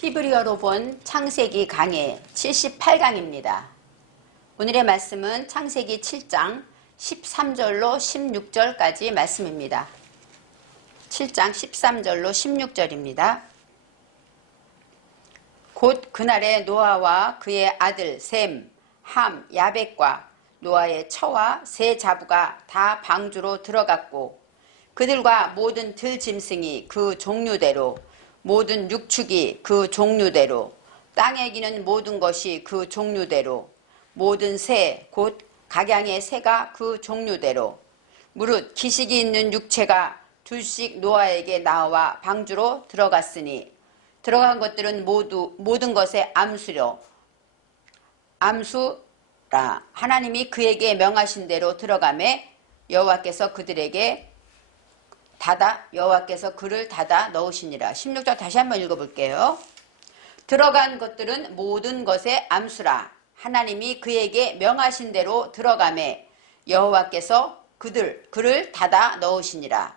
히브리어로 본 창세기 강해 78강입니다. 오늘의 말씀은 창세기 7장 13절로 16절까지 말씀입니다. 7장 13절로 16절입니다. 곧 그날에 노아와 그의 아들 셈, 함, 야벳과 노아의 처와 세 자부가 다 방주로 들어갔고 그들과 모든 들짐승이 그 종류대로 모든 육축이 그 종류대로 땅에 기는 모든 것이 그 종류대로 모든 새 곧 각양의 새가 그 종류대로 무릇 기식이 있는 육체가 둘씩 노아에게 나와 방주로 들어갔으니 들어간 것들은 모든 것의 암수라 하나님이 그에게 명하신 대로 들어가매 여호와께서 그를 닫아 넣으시니라. 16절 다시 한번 읽어볼게요. 들어간 것들은 모든 것의 암수라 하나님이 그에게 명하신 대로 들어가매 여호와께서 그를 닫아 넣으시니라.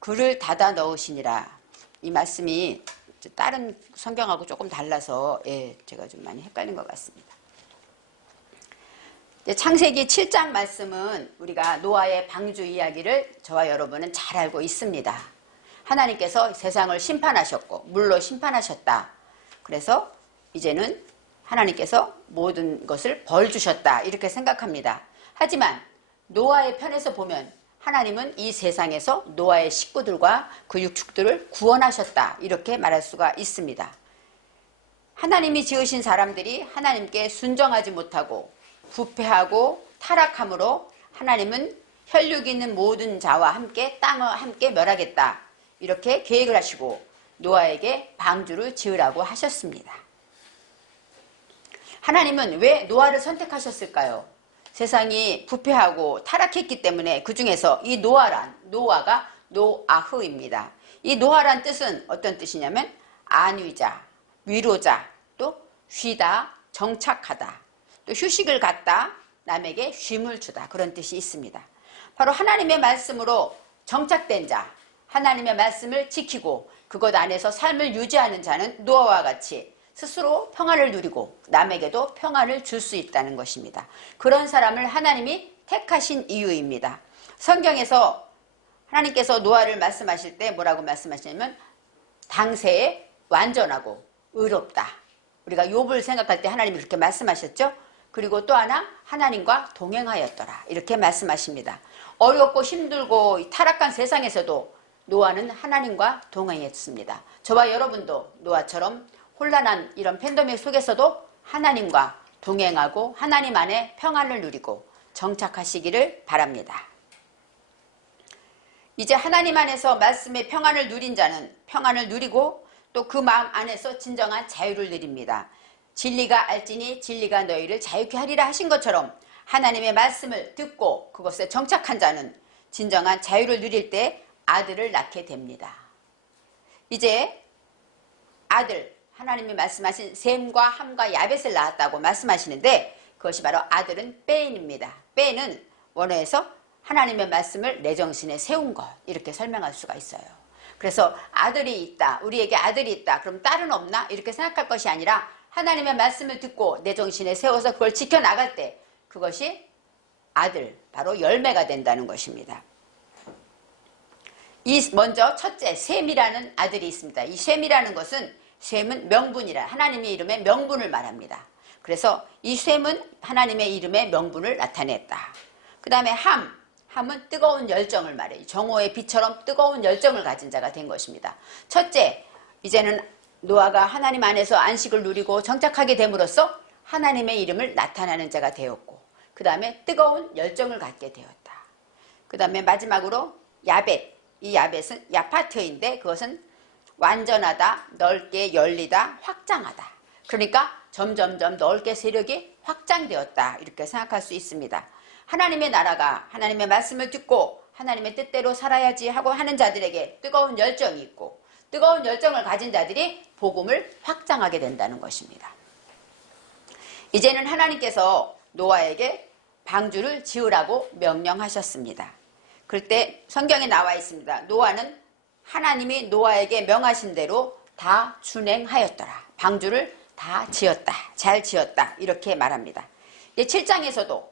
그를 닫아 넣으시니라. 이 말씀이 다른 성경하고 조금 달라서 제가 좀 많이 헷갈린 것 같습니다. 창세기 7장 말씀은 우리가 노아의 방주 이야기를 저와 여러분은 잘 알고 있습니다. 하나님께서 세상을 심판하셨고 물로 심판하셨다. 그래서 이제는 하나님께서 모든 것을 벌 주셨다 이렇게 생각합니다. 하지만 노아의 편에서 보면 하나님은 이 세상에서 노아의 식구들과 그 육축들을 구원하셨다 이렇게 말할 수가 있습니다. 하나님이 지으신 사람들이 하나님께 순정하지 못하고 부패하고 타락함으로 하나님은 혈육이 있는 모든 자와 함께 땅을 함께 멸하겠다 이렇게 계획을 하시고 노아에게 방주를 지으라고 하셨습니다. 하나님은 왜 노아를 선택하셨을까요? 세상이 부패하고 타락했기 때문에 그 중에서 이 노아가 노아흐입니다. 이 노아란 뜻은 어떤 뜻이냐면 안위자, 위로자, 또 쉬다, 정착하다, 또 휴식을 갖다, 남에게 쉼을 주다 그런 뜻이 있습니다. 바로 하나님의 말씀으로 정착된 자, 하나님의 말씀을 지키고 그것 안에서 삶을 유지하는 자는 노아와 같이 스스로 평안을 누리고 남에게도 평안을 줄 수 있다는 것입니다. 그런 사람을 하나님이 택하신 이유입니다. 성경에서 하나님께서 노아를 말씀하실 때 뭐라고 말씀하시냐면 당세에 완전하고 의롭다. 우리가 욥을 생각할 때 하나님이 그렇게 말씀하셨죠. 그리고 또 하나 하나님과 동행하였더라 이렇게 말씀하십니다. 어렵고 힘들고 타락한 세상에서도 노아는 하나님과 동행했습니다. 저와 여러분도 노아처럼 혼란한 이런 팬데믹 속에서도 하나님과 동행하고 하나님 안에 평안을 누리고 정착하시기를 바랍니다. 이제 하나님 안에서 말씀의 평안을 누린 자는 평안을 누리고 또 그 마음 안에서 진정한 자유를 누립니다. 진리가 알지니 진리가 너희를 자유케 하리라 하신 것처럼 하나님의 말씀을 듣고 그것에 정착한 자는 진정한 자유를 누릴 때 아들을 낳게 됩니다. 이제 아들, 하나님이 말씀하신 셈과 함과 야벳을 낳았다고 말씀하시는데 그것이 바로 아들은 빼인입니다. 빼인은 원어에서 하나님의 말씀을 내 정신에 세운 것 이렇게 설명할 수가 있어요. 그래서 아들이 있다, 우리에게 아들이 있다, 그럼 딸은 없나? 이렇게 생각할 것이 아니라 하나님의 말씀을 듣고 내 정신에 세워서 그걸 지켜나갈 때 그것이 아들, 바로 열매가 된다는 것입니다. 먼저 첫째, 셈이라는 아들이 있습니다. 이 셈이라는 것은 셈은 명분이라 하나님의 이름의 명분을 말합니다. 그래서 이 셈은 하나님의 이름의 명분을 나타냈다. 그 다음에 함은 뜨거운 열정을 말해요. 정오의 빛처럼 뜨거운 열정을 가진 자가 된 것입니다. 첫째, 이제는 노아가 하나님 안에서 안식을 누리고 정착하게 됨으로써 하나님의 이름을 나타나는 자가 되었고 그 다음에 뜨거운 열정을 갖게 되었다. 그 다음에 마지막으로 야벳, 이 야벳은 야파트인데 그것은 완전하다, 넓게 열리다, 확장하다. 그러니까 점점점 넓게 세력이 확장되었다 이렇게 생각할 수 있습니다. 하나님의 나라가 하나님의 말씀을 듣고 하나님의 뜻대로 살아야지 하고 하는 자들에게 뜨거운 열정이 있고 뜨거운 열정을 가진 자들이 복음을 확장하게 된다는 것입니다. 이제는 하나님께서 노아에게 방주를 지으라고 명령하셨습니다. 그럴 때 성경에 나와 있습니다. 노아는 하나님이 노아에게 명하신 대로 다 준행하였더라. 방주를 다 지었다. 잘 지었다. 이렇게 말합니다. 7장에서도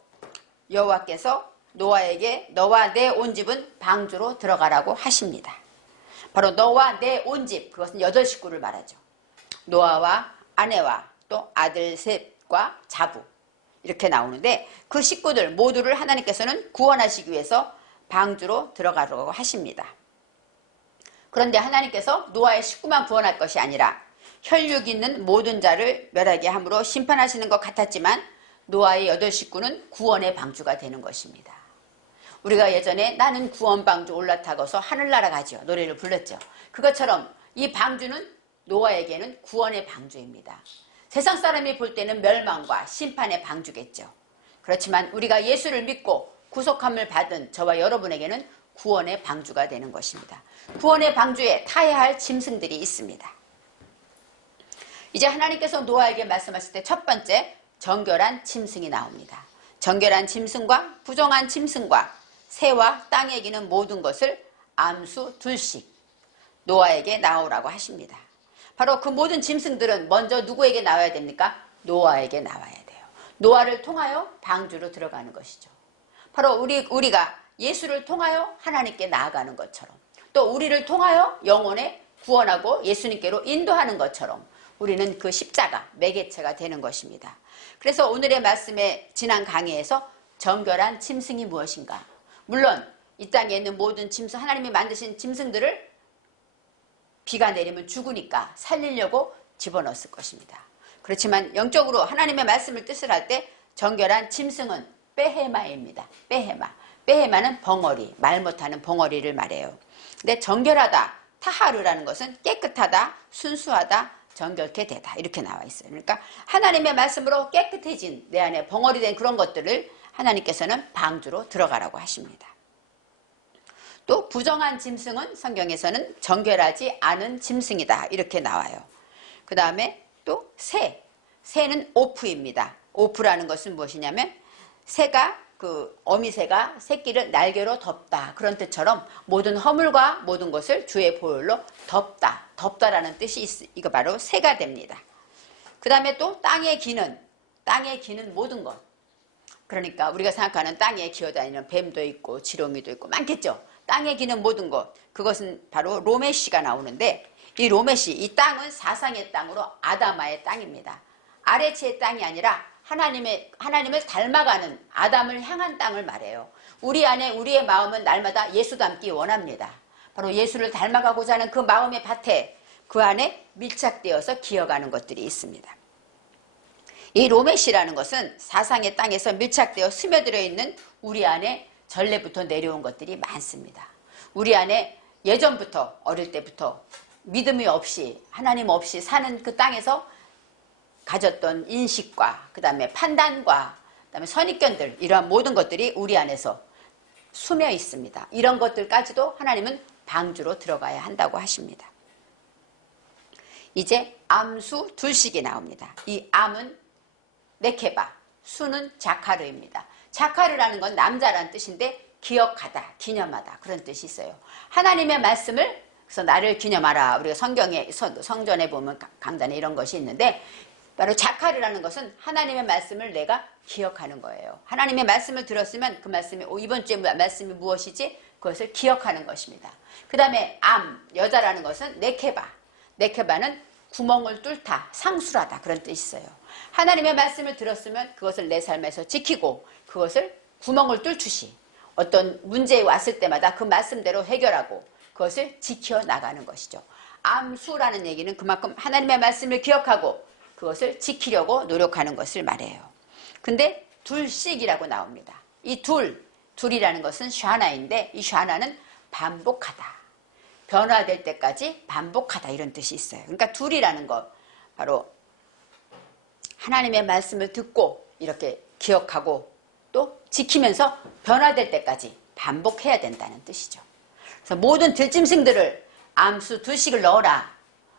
여호와께서 노아에게 너와 내 온 집은 방주로 들어가라고 하십니다. 바로 너와 내 온 집, 그것은 8식구를 말하죠. 노아와 아내와 또 아들 셋과 자부 이렇게 나오는데 그 식구들 모두를 하나님께서는 구원하시기 위해서 방주로 들어가라고 하십니다. 그런데 하나님께서 노아의 식구만 구원할 것이 아니라 혈육 있는 모든 자를 멸하게 함으로 심판하시는 것 같았지만 노아의 8식구는 구원의 방주가 되는 것입니다. 우리가 예전에 나는 구원 방주 올라타고서 하늘나라 가지요 노래를 불렀죠. 그것처럼 이 방주는 노아에게는 구원의 방주입니다. 세상 사람이 볼 때는 멸망과 심판의 방주겠죠. 그렇지만 우리가 예수를 믿고 구속함을 받은 저와 여러분에게는 구원의 방주가 되는 것입니다. 구원의 방주에 타야 할 짐승들이 있습니다. 이제 하나님께서 노아에게 말씀하실 때 첫 번째 정결한 짐승이 나옵니다. 정결한 짐승과 부정한 짐승과 새와 땅에 기는 모든 것을 암수 둘씩 노아에게 나오라고 하십니다. 바로 그 모든 짐승들은 먼저 누구에게 나와야 됩니까? 노아에게 나와야 돼요. 노아를 통하여 방주로 들어가는 것이죠. 바로 우리가 예수를 통하여 하나님께 나아가는 것처럼 또 우리를 통하여 영혼에 구원하고 예수님께로 인도하는 것처럼 우리는 그 십자가, 매개체가 되는 것입니다. 그래서 오늘의 말씀에 지난 강의에서 정결한 짐승이 무엇인가? 물론 이 땅에 있는 모든 짐승, 하나님이 만드신 짐승들을 비가 내리면 죽으니까 살리려고 집어넣었을 것입니다. 그렇지만 영적으로 하나님의 말씀을 뜻을 할 때 정결한 짐승은 베헤마입니다. 베헤마. 베헤마는 벙어리, 말 못하는 벙어리를 말해요. 근데 정결하다, 타하르라는 것은 깨끗하다, 순수하다, 정결케 되다 이렇게 나와 있어요. 그러니까 하나님의 말씀으로 깨끗해진 내 안에 벙어리 된 그런 것들을 하나님께서는 방주로 들어가라고 하십니다. 또 부정한 짐승은 성경에서는 정결하지 않은 짐승이다 이렇게 나와요. 그 다음에 또 새. 새는 오프입니다. 오프라는 것은 무엇이냐면 새가 어미새가 새끼를 날개로 덮다 그런 뜻처럼 모든 허물과 모든 것을 주의 보혈로 덮다라는 뜻이 이거 바로 새가 됩니다. 그 다음에 또 땅에 기는 모든 것. 그러니까 우리가 생각하는 땅에 기어다니는 뱀도 있고 지렁이도 있고 많겠죠. 땅에 기는 모든 것, 그것은 바로 로메시가 나오는데 이 로메시, 이 땅은 사상의 땅으로 아다마의 땅입니다. 아레치의 땅이 아니라 하나님을 닮아가는 아담을 향한 땅을 말해요. 우리 안에 우리의 마음은 날마다 예수 닮기 원합니다. 바로 예수를 닮아가고자 하는 그 마음의 밭에 그 안에 밀착되어서 기어가는 것들이 있습니다. 이 로메시라는 것은 사상의 땅에서 밀착되어 스며들어 있는 우리 안에 전례부터 내려온 것들이 많습니다. 우리 안에 예전부터 어릴 때부터 믿음이 없이 하나님 없이 사는 그 땅에서 가졌던 인식과 그 다음에 판단과 그 다음에 선입견들 이러한 모든 것들이 우리 안에서 숨어 있습니다. 이런 것들까지도 하나님은 방주로 들어가야 한다고 하십니다. 이제 암수 둘씩이 나옵니다. 이 암은 네케바, 수는 자카르입니다. 자카르라는 건 남자라는 뜻인데 기억하다, 기념하다 그런 뜻이 있어요. 하나님의 말씀을 그래서 나를 기념하라. 우리가 성경에 성전에 보면 강단에 이런 것이 있는데 바로 자카르라는 것은 하나님의 말씀을 내가 기억하는 거예요. 하나님의 말씀을 들었으면 그 말씀이 이번 주에 말씀이 무엇이지? 그것을 기억하는 것입니다. 그 다음에 여자라는 것은 네케바. 네케바는 구멍을 뚫다, 상술하다 그런 뜻이 있어요. 하나님의 말씀을 들었으면 그것을 내 삶에서 지키고 그것을 구멍을 뚫듯이 어떤 문제에 왔을 때마다 그 말씀대로 해결하고 그것을 지켜나가는 것이죠. 암수라는 얘기는 그만큼 하나님의 말씀을 기억하고 그것을 지키려고 노력하는 것을 말해요. 근데 둘씩이라고 나옵니다. 이 둘이라는 것은 샤나인데 이 샤나는 반복하다. 변화될 때까지 반복하다 이런 뜻이 있어요. 그러니까 둘이라는 것 바로 하나님의 말씀을 듣고 이렇게 기억하고 또 지키면서 변화될 때까지 반복해야 된다는 뜻이죠. 그래서 모든 들짐승들을 암수 둘씩을 넣어라.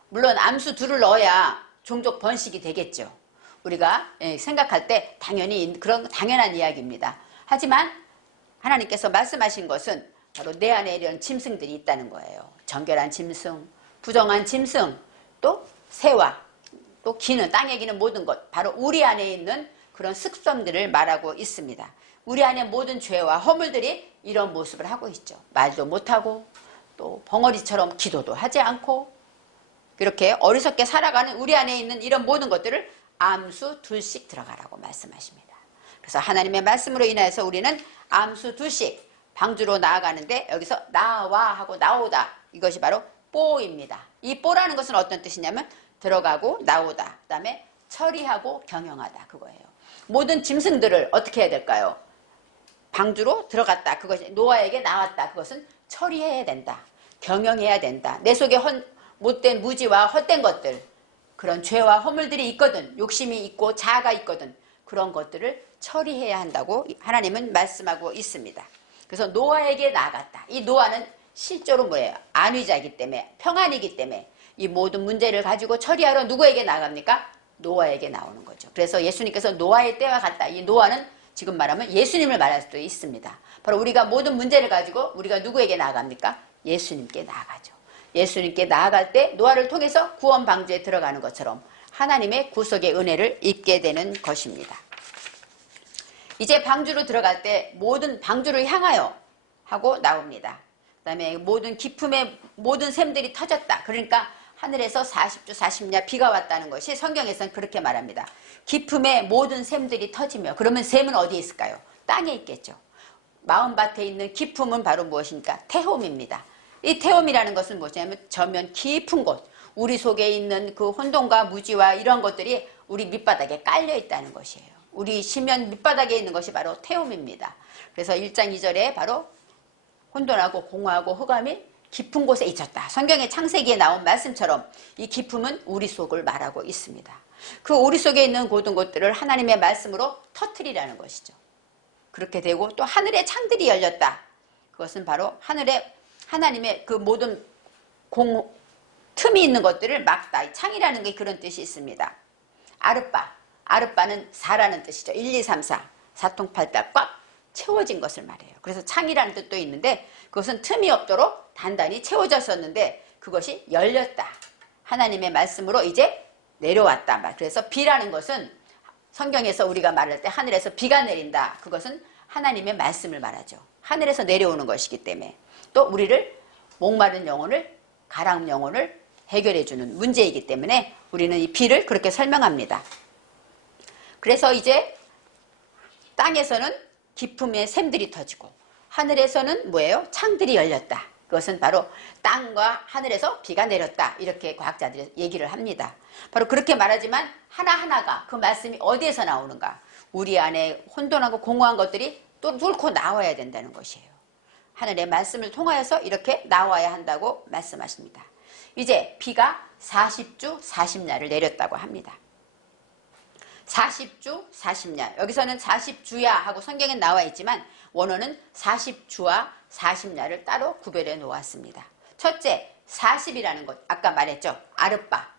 물론 암수 둘을 넣어야 종족 번식이 되겠죠. 우리가 생각할 때 당연히 그런 당연한 이야기입니다. 하지만 하나님께서 말씀하신 것은 바로 내 안에 이런 짐승들이 있다는 거예요. 정결한 짐승, 부정한 짐승, 또 새와 또 기는 땅에 기는 모든 것 바로 우리 안에 있는 그런 습성들을 말하고 있습니다. 우리 안에 모든 죄와 허물들이 이런 모습을 하고 있죠. 말도 못하고 또 벙어리처럼 기도도 하지 않고 그렇게 어리석게 살아가는 우리 안에 있는 이런 모든 것들을 암수 둘씩 들어가라고 말씀하십니다. 그래서 하나님의 말씀으로 인하여서 우리는 암수 둘씩 방주로 나아가는데 여기서 나와 하고 나오다 이것이 바로 뽀입니다. 이 뽀라는 것은 어떤 뜻이냐면 들어가고 나오다 그 다음에 처리하고 경영하다 그거예요. 모든 짐승들을 어떻게 해야 될까요? 방주로 들어갔다 그것이 노아에게 나왔다 그것은 처리해야 된다. 경영해야 된다. 내 속에 못된 무지와 헛된 것들 그런 죄와 허물들이 있거든 욕심이 있고 자아가 있거든 그런 것들을 처리해야 한다고 하나님은 말씀하고 있습니다. 그래서 노아에게 나아갔다. 이 노아는 실제로 뭐예요? 안위자이기 때문에 평안이기 때문에 이 모든 문제를 가지고 처리하러 누구에게 나갑니까? 노아에게 나오는 거죠. 그래서 예수님께서 노아의 때와 같다. 이 노아는 지금 말하면 예수님을 말할 수도 있습니다. 바로 우리가 모든 문제를 가지고 우리가 누구에게 나아갑니까? 예수님께 나아가죠. 예수님께 나아갈 때 노아를 통해서 구원 방주에 들어가는 것처럼 하나님의 구속의 은혜를 입게 되는 것입니다. 이제 방주로 들어갈 때 모든 방주를 향하여 하고 나옵니다. 그 다음에 모든 기품의 모든 샘들이 터졌다. 그러니까 하늘에서 40주 40냐 비가 왔다는 것이 성경에서는 그렇게 말합니다. 기품의 모든 샘들이 터지며 그러면 샘은 어디에 있을까요? 땅에 있겠죠. 마음밭에 있는 기품은 바로 무엇입니까? 태홈입니다. 이 태홈이라는 것은 뭐냐면 저면 깊은 곳 우리 속에 있는 그 혼돈과 무지와 이런 것들이 우리 밑바닥에 깔려 있다는 것이에요. 우리 심연 밑바닥에 있는 것이 바로 태홈입니다. 그래서 1장 2절에 바로 혼돈하고 공허하고 흑암이 깊은 곳에 있었다. 성경의 창세기에 나온 말씀처럼 이 깊음은 우리 속을 말하고 있습니다. 그 우리 속에 있는 모든 것들을 하나님의 말씀으로 터뜨리라는 것이죠. 그렇게 되고 또 하늘의 창들이 열렸다. 그것은 바로 하늘에 하나님의 그 모든 틈이 있는 것들을 막다. 창이라는 게 그런 뜻이 있습니다. 아르빠는 4라는 뜻이죠. 1, 2, 3, 4. 사통팔달 꽉 채워진 것을 말해요. 그래서 창이라는 뜻도 있는데 그것은 틈이 없도록 단단히 채워졌었는데 그것이 열렸다. 하나님의 말씀으로 이제 내려왔다. 그래서 비라는 것은 성경에서 우리가 말할 때 하늘에서 비가 내린다. 그것은 하나님의 말씀을 말하죠. 하늘에서 내려오는 것이기 때문에 또 우리를 목마른 영혼을 가라앉은 영혼을 해결해주는 문제이기 때문에 우리는 이 비를 그렇게 설명합니다. 그래서 이제 땅에서는 기품의 샘들이 터지고 하늘에서는 뭐예요? 창들이 열렸다. 그것은 바로 땅과 하늘에서 비가 내렸다. 이렇게 과학자들이 얘기를 합니다. 바로 그렇게 말하지만 하나하나가 그 말씀이 어디에서 나오는가? 우리 안에 혼돈하고 공허한 것들이 또 뚫고 나와야 된다는 것이에요. 하늘의 말씀을 통하여서 이렇게 나와야 한다고 말씀하십니다. 이제 비가 40주 40야를 내렸다고 합니다. 40주 40야. 여기서는 40주야 하고 성경에 나와 있지만 원어는 40주와 40야를 따로 구별해 놓았습니다. 첫째 40이라는 것 아까 말했죠. 아르빠.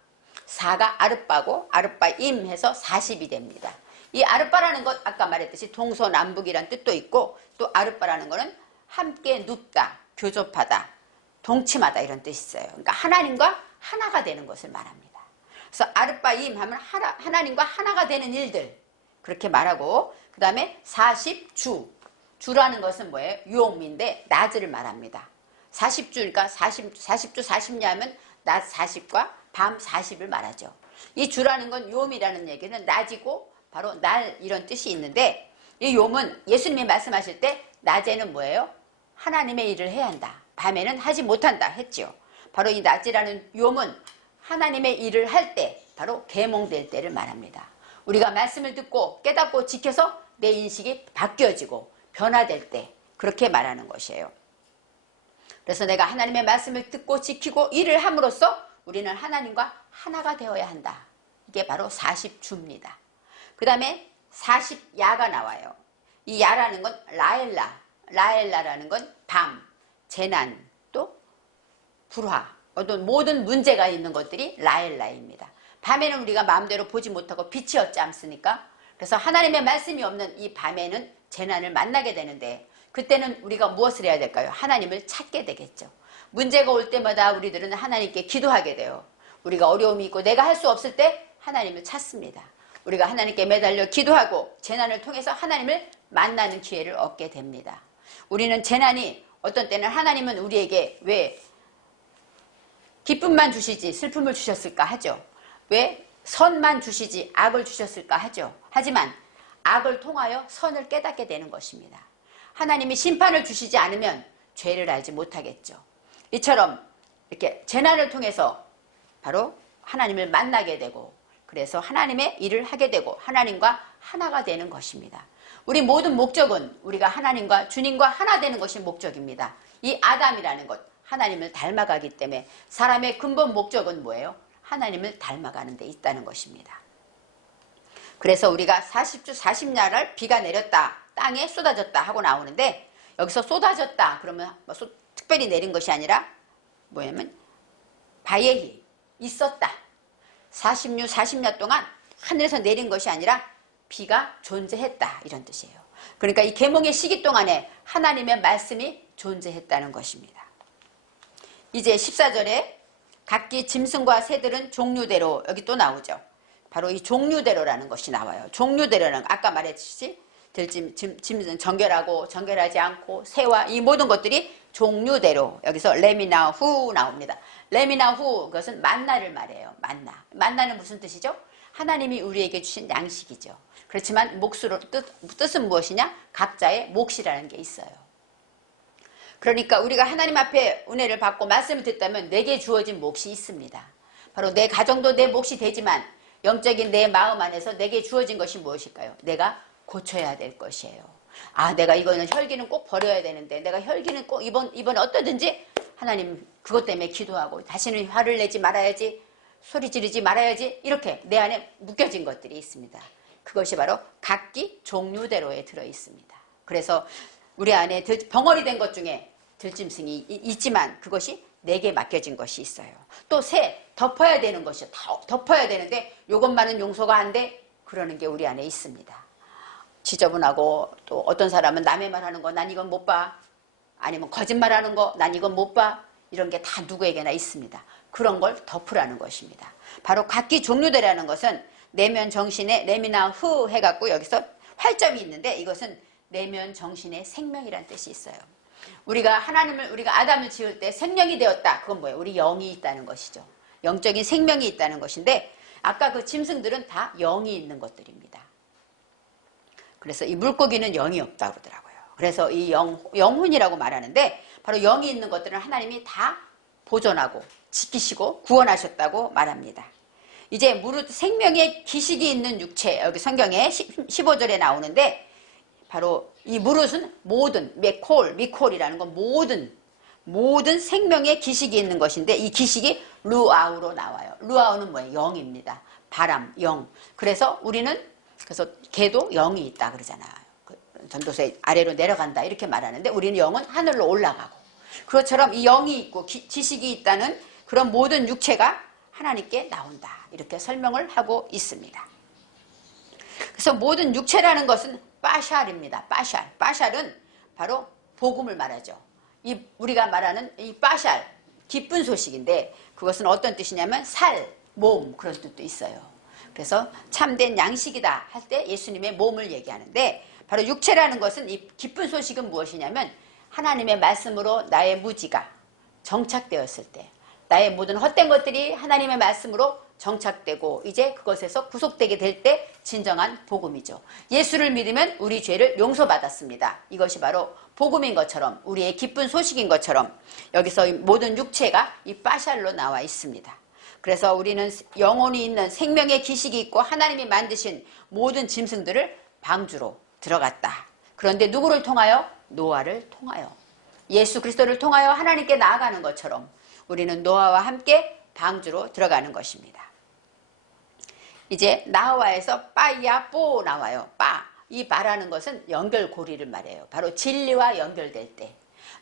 4가 아르빠고 아르빠임 해서 40이 됩니다. 이 아르빠라는 것 아까 말했듯이 동서남북이란 뜻도 있고 또 아르빠라는 것은 함께 눕다, 교접하다, 동침하다 이런 뜻이 있어요. 그러니까 하나님과 하나가 되는 것을 말합니다. 그래서 아르빠임 하면 하나님과 하나가 되는 일들 그렇게 말하고 그 다음에 40주 주라는 것은 뭐예요? 유옥미인데 낮을 말합니다. 40주니까 40주 40냐 하면 낮 40과 밤 40을 말하죠. 이 주라는 건 요음이라는 얘기는 낮이고 바로 날 이런 뜻이 있는데 이 요음은 예수님이 말씀하실 때 낮에는 뭐예요? 하나님의 일을 해야 한다. 밤에는 하지 못한다 했지요. 바로 이 낮이라는 요음은 하나님의 일을 할 때 바로 계몽될 때를 말합니다. 우리가 말씀을 듣고 깨닫고 지켜서 내 인식이 바뀌어지고 변화될 때 그렇게 말하는 것이에요. 그래서 내가 하나님의 말씀을 듣고 지키고 일을 함으로써 우리는 하나님과 하나가 되어야 한다. 이게 바로 40주입니다. 그 다음에 40야가 나와요. 이 야라는 건 라엘라라는 건 밤, 재난, 또 불화, 어떤 모든 문제가 있는 것들이 라엘라입니다. 밤에는 우리가 마음대로 보지 못하고 빛이 없지 않습니까? 그래서 하나님의 말씀이 없는 이 밤에는 재난을 만나게 되는데 그때는 우리가 무엇을 해야 될까요? 하나님을 찾게 되겠죠. 문제가 올 때마다 우리들은 하나님께 기도하게 돼요. 우리가 어려움이 있고 내가 할 수 없을 때 하나님을 찾습니다. 우리가 하나님께 매달려 기도하고 재난을 통해서 하나님을 만나는 기회를 얻게 됩니다. 우리는 재난이 어떤 때는 하나님은 우리에게 왜 기쁨만 주시지 슬픔을 주셨을까 하죠. 왜 선만 주시지 악을 주셨을까 하죠. 하지만 악을 통하여 선을 깨닫게 되는 것입니다. 하나님이 심판을 주시지 않으면 죄를 알지 못하겠죠. 이처럼 이렇게 재난을 통해서 바로 하나님을 만나게 되고 그래서 하나님의 일을 하게 되고 하나님과 하나가 되는 것입니다. 우리 모든 목적은 우리가 하나님과 주님과 하나 되는 것이 목적입니다. 이 아담이라는 것, 하나님을 닮아가기 때문에 사람의 근본 목적은 뭐예요? 하나님을 닮아가는 데 있다는 것입니다. 그래서 우리가 40주 40야를 비가 내렸다, 땅에 쏟아졌다 하고 나오는데 여기서 쏟아졌다 그러면 특별히 내린 것이 아니라 뭐냐면 바예히 있었다. 40주 40야 동안 하늘에서 내린 것이 아니라 비가 존재했다 이런 뜻이에요. 그러니까 이 계몽의 시기 동안에 하나님의 말씀이 존재했다는 것입니다. 이제 14절에 각기 짐승과 새들은 종류대로 여기 또 나오죠. 바로 이 종류대로라는 것이 나와요. 종류대로는 아까 말했듯이 짐승 정결하고 정결하지 않고 새와 이 모든 것들이 종류대로 여기서 레미나후 나옵니다. 레미나후 그것은 만나를 말해요. 만나는 무슨 뜻이죠? 하나님이 우리에게 주신 양식이죠. 그렇지만 뜻은 무엇이냐? 각자의 몫이라는 게 있어요. 그러니까 우리가 하나님 앞에 은혜를 받고 말씀을 듣다면 내게 주어진 몫이 있습니다. 바로 내 가정도 내 몫이 되지만 영적인 내 마음 안에서 내게 주어진 것이 무엇일까요? 내가 고쳐야 될 것이에요. 내가 이거는 혈기는 꼭 버려야 되는데 내가 혈기는 꼭 이번에 어떠든지 하나님 그것 때문에 기도하고 다시는 화를 내지 말아야지 소리 지르지 말아야지 이렇게 내 안에 묶여진 것들이 있습니다. 그것이 바로 각기 종류대로에 들어있습니다. 그래서 우리 안에 벙어리 된 것 중에 들짐승이 있지만 그것이 내게 맡겨진 것이 있어요. 또 새 덮어야 되는 것이 덮어야 되는데 이것만은 용서가 안 돼 그러는 게 우리 안에 있습니다. 지저분하고 또 어떤 사람은 남의 말하는 거 난 이건 못 봐. 아니면 거짓말하는 거 난 이건 못 봐. 이런 게 다 누구에게나 있습니다. 그런 걸 덮으라는 것입니다. 바로 각기 종류대라는 것은 내면 정신의 내미나 후 해갖고 여기서 활점이 있는데 이것은 내면 정신의 생명이란 뜻이 있어요. 우리가 아담을 지을 때 생명이 되었다. 그건 뭐예요? 우리 영이 있다는 것이죠. 영적인 생명이 있다는 것인데 아까 그 짐승들은 다 영이 있는 것들입니다. 그래서 이 물고기는 영이 없다고 그러더라고요. 그래서 이 영혼이라고 말하는데 바로 영이 있는 것들은 하나님이 다 보존하고 지키시고 구원하셨다고 말합니다. 이제 무릇 생명의 기식이 있는 육체 여기 성경에 15절에 나오는데 바로 이 무릇은 모든 미콜이라는 건 모든 생명의 기식이 있는 것인데 이 기식이 루아우로 나와요. 루아우는 뭐예요? 영입니다. 바람, 영. 그래서 개도 영이 있다 그러잖아요. 전도서에 아래로 내려간다 이렇게 말하는데 우리는 영은 하늘로 올라가고 그것처럼 이 영이 있고 지식이 있다는 그런 모든 육체가 하나님께 나온다 이렇게 설명을 하고 있습니다. 그래서 모든 육체라는 것은 빠샬입니다. 빠샬은 바로 복음을 말하죠. 우리가 말하는 이 빠샬 기쁜 소식인데 그것은 어떤 뜻이냐면 몸 그런 뜻도 있어요. 그래서 참된 양식이다 할 때 예수님의 몸을 얘기하는데 바로 육체라는 것은 이 기쁜 소식은 무엇이냐면 하나님의 말씀으로 나의 무지가 정착되었을 때 나의 모든 헛된 것들이 하나님의 말씀으로 정착되고 이제 그것에서 구속되게 될 때 진정한 복음이죠. 예수를 믿으면 우리 죄를 용서받았습니다. 이것이 바로 복음인 것처럼 우리의 기쁜 소식인 것처럼 여기서 모든 육체가 이 빠샬로 나와 있습니다. 그래서 우리는 영혼이 있는 생명의 기식이 있고 하나님이 만드신 모든 짐승들을 방주로 들어갔다. 그런데 누구를 통하여? 노아를 통하여 예수 그리스도를 통하여 하나님께 나아가는 것처럼 우리는 노아와 함께 방주로 들어가는 것입니다. 이제 나와에서 빠야뽀 나와요. 이 바라는 것은 연결고리를 말해요. 바로 진리와 연결될 때.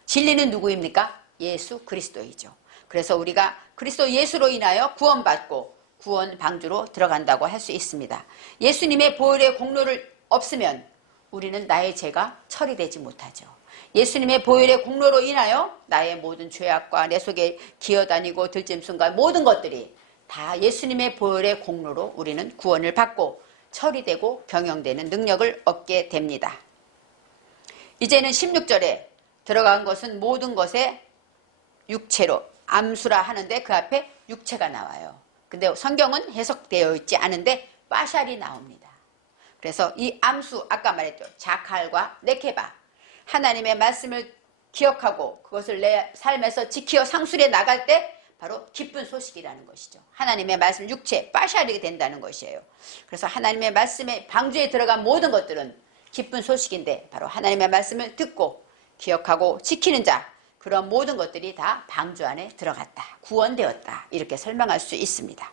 진리는 누구입니까? 예수 그리스도이죠. 그래서 우리가 그리스도 예수로 인하여 구원받고 구원 방주로 들어간다고 할 수 있습니다. 예수님의 보혈의 공로를 없으면 우리는 나의 죄가 처리되지 못하죠. 예수님의 보혈의 공로로 인하여 나의 모든 죄악과 내 속에 기어다니고 들짐승과 모든 것들이 다 예수님의 보혈의 공로로 우리는 구원을 받고 처리되고 경영되는 능력을 얻게 됩니다. 이제는 16절에 들어간 것은 모든 것에 육체로 암수라 하는데 그 앞에 육체가 나와요. 근데 성경은 해석되어 있지 않은데 빠샬이 나옵니다. 그래서 이 암수 아까 말했죠. 자칼과 네케바 하나님의 말씀을 기억하고 그것을 내 삶에서 지키어 상술해 나갈 때 바로 기쁜 소식이라는 것이죠. 하나님의 말씀 육체 빠샬이 된다는 것이에요. 그래서 하나님의 말씀에 방주에 들어간 모든 것들은 기쁜 소식인데 바로 하나님의 말씀을 듣고 기억하고 지키는 자 그런 모든 것들이 다 방주 안에 들어갔다. 구원되었다. 이렇게 설명할 수 있습니다.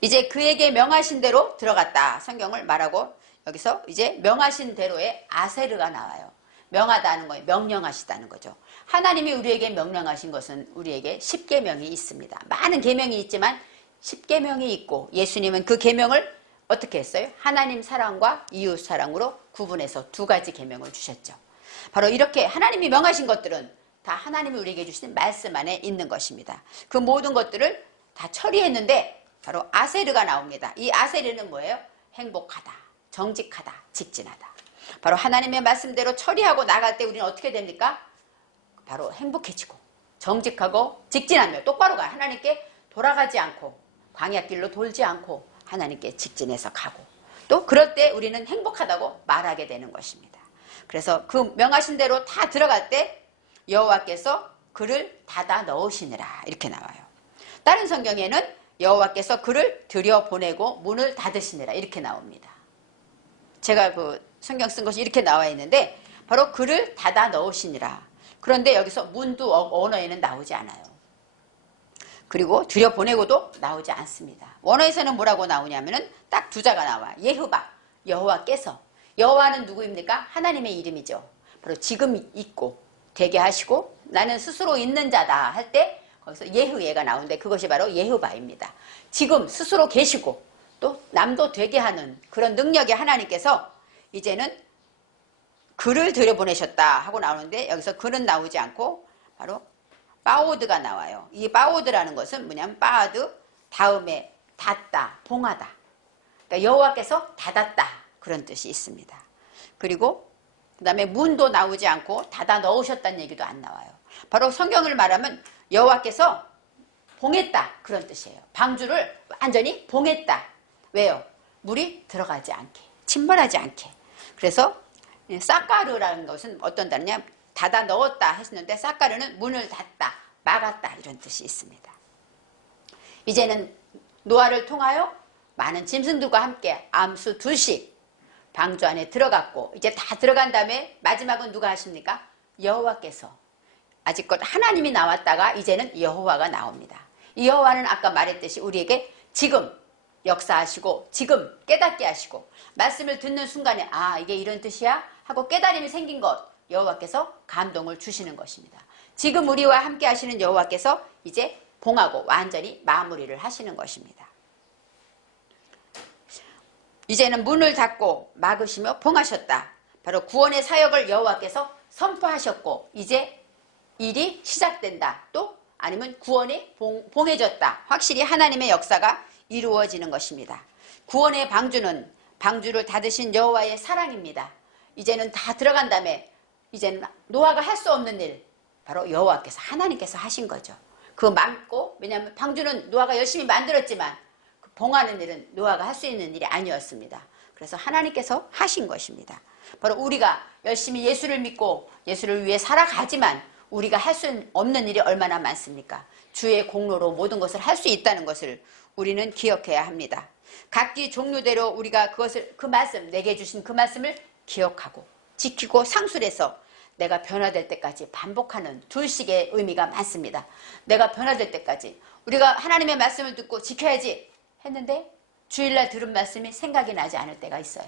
이제 그에게 명하신 대로 들어갔다. 성경을 말하고 여기서 이제 명하신 대로의 아세르가 나와요. 명하다는 거예요. 명령하시다는 거죠. 하나님이 우리에게 명령하신 것은 우리에게 10계명이 있습니다. 많은 계명이 있지만 10계명이 있고 예수님은 그 계명을 어떻게 했어요? 하나님 사랑과 이웃 사랑으로 구분해서 2가지 계명을 주셨죠. 바로 이렇게 하나님이 명하신 것들은 다 하나님이 우리에게 주신 말씀 안에 있는 것입니다. 그 모든 것들을 다 처리했는데 바로 아세르가 나옵니다. 이 아세르는 뭐예요? 행복하다, 정직하다, 직진하다. 바로 하나님의 말씀대로 처리하고 나갈 때 우리는 어떻게 됩니까? 바로 행복해지고 정직하고 직진하며 똑바로 가요. 하나님께 돌아가지 않고 광야길로 돌지 않고 하나님께 직진해서 가고 또 그럴 때 우리는 행복하다고 말하게 되는 것입니다. 그래서 그 명하신 대로 다 들어갈 때 여호와께서 그를 닫아 넣으시니라 이렇게 나와요. 다른 성경에는 여호와께서 그를 들여보내고 문을 닫으시니라 이렇게 나옵니다. 제가 그 성경 쓴 것이 이렇게 나와 있는데 바로 그를 닫아 넣으시니라. 그런데 여기서 문도 원어에는 나오지 않아요. 그리고 들여보내고도 나오지 않습니다. 원어에서는 뭐라고 나오냐면은 딱 2자가 나와. 예흐바, 여호와께서. 여호와는 누구입니까? 하나님의 이름이죠. 바로 지금 있고 되게 하시고 나는 스스로 있는 자다 할 때 거기서 예흐예가 나오는데 그것이 바로 예흐바입니다. 지금 스스로 계시고 또 남도 되게 하는 그런 능력의 하나님께서 이제는 그를 들여보내셨다 하고 나오는데 여기서 그는 나오지 않고 바로 바오드가 나와요. 이 바오드라는 것은 뭐냐면 바드 다음에 닫다, 봉하다. 그러니까 여호와께서 닫았다 그런 뜻이 있습니다. 그리고 그 다음에 문도 나오지 않고 닫아 넣으셨다는 얘기도 안 나와요. 바로 성경을 말하면 여호와께서 봉했다 그런 뜻이에요. 방주를 완전히 봉했다. 왜요? 물이 들어가지 않게, 침몰하지 않게. 그래서 사카르라는 것은 어떤 단어냐? 닫아 넣었다 했는데 사카르는 문을 닫다, 막았다 이런 뜻이 있습니다. 이제는 노아를 통하여 많은 짐승들과 함께 암수 2씩 방주 안에 들어갔고 이제 다 들어간 다음에 마지막은 누가 하십니까? 여호와께서. 아직껏 하나님이 나왔다가 이제는 여호와가 나옵니다. 이 여호와는 아까 말했듯이 우리에게 지금 역사하시고 지금 깨닫게 하시고 말씀을 듣는 순간에 아 이게 이런 뜻이야? 하고 깨달음이 생긴 것 여호와께서 감동을 주시는 것입니다. 지금 우리와 함께 하시는 여호와께서 이제 봉하고 완전히 마무리를 하시는 것입니다. 이제는 문을 닫고 막으시며 봉하셨다. 바로 구원의 사역을 여호와께서 선포하셨고 이제 일이 시작된다. 또 아니면 구원이 봉해졌다. 확실히 하나님의 역사가 이루어지는 것입니다. 구원의 방주는 방주를 닫으신 여호와의 사랑입니다. 이제는 다 들어간 다음에 이제는 노아가 할 수 없는 일 바로 여호와께서 하나님께서 하신 거죠. 그거 막고 왜냐하면 방주는 노아가 열심히 만들었지만 그 봉하는 일은 노아가 할 수 있는 일이 아니었습니다. 그래서 하나님께서 하신 것입니다. 바로 우리가 열심히 예수를 믿고 예수를 위해 살아가지만 우리가 할 수 없는 일이 얼마나 많습니까? 주의 공로로 모든 것을 할 수 있다는 것을 우리는 기억해야 합니다. 각기 종류대로 우리가 그것을 그 말씀 내게 주신 그 말씀을 기억하고 지키고 상술해서 내가 변화될 때까지 반복하는 2식의 의미가 많습니다. 내가 변화될 때까지 우리가 하나님의 말씀을 듣고 지켜야지 했는데 주일날 들은 말씀이 생각이 나지 않을 때가 있어요.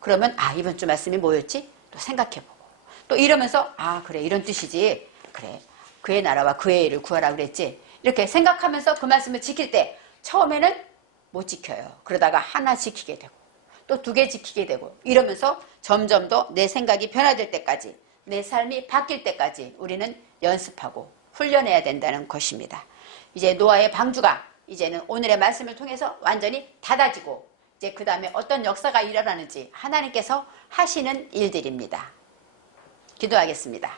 그러면 아 이번 주 말씀이 뭐였지? 또 생각해보고 또 이러면서 아 그래 이런 뜻이지 그래 그의 나라와 그의 일을 구하라 그랬지 이렇게 생각하면서 그 말씀을 지킬 때 처음에는 못 지켜요. 그러다가 하나 지키게 되고 또 2개 지키게 되고 이러면서 점점 더 내 생각이 변화될 때까지 내 삶이 바뀔 때까지 우리는 연습하고 훈련해야 된다는 것입니다. 이제 노아의 방주가 이제는 오늘의 말씀을 통해서 완전히 닫아지고 이제 그 다음에 어떤 역사가 일어나는지 하나님께서 하시는 일들입니다. 기도하겠습니다.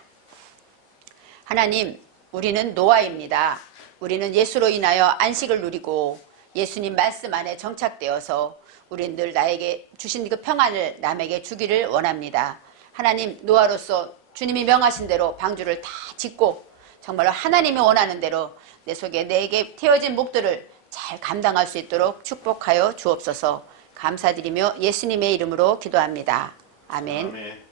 하나님, 우리는 노아입니다. 우리는 예수로 인하여 안식을 누리고 예수님 말씀 안에 정착되어서 우리는 늘 나에게 주신 그 평안을 남에게 주기를 원합니다. 하나님, 노아로서 주님이 명하신 대로 방주를 다 짓고 정말로 하나님이 원하는 대로 내 속에 내게 태워진 목들을 잘 감당할 수 있도록 축복하여 주옵소서. 감사드리며 예수님의 이름으로 기도합니다. 아멘. 아멘.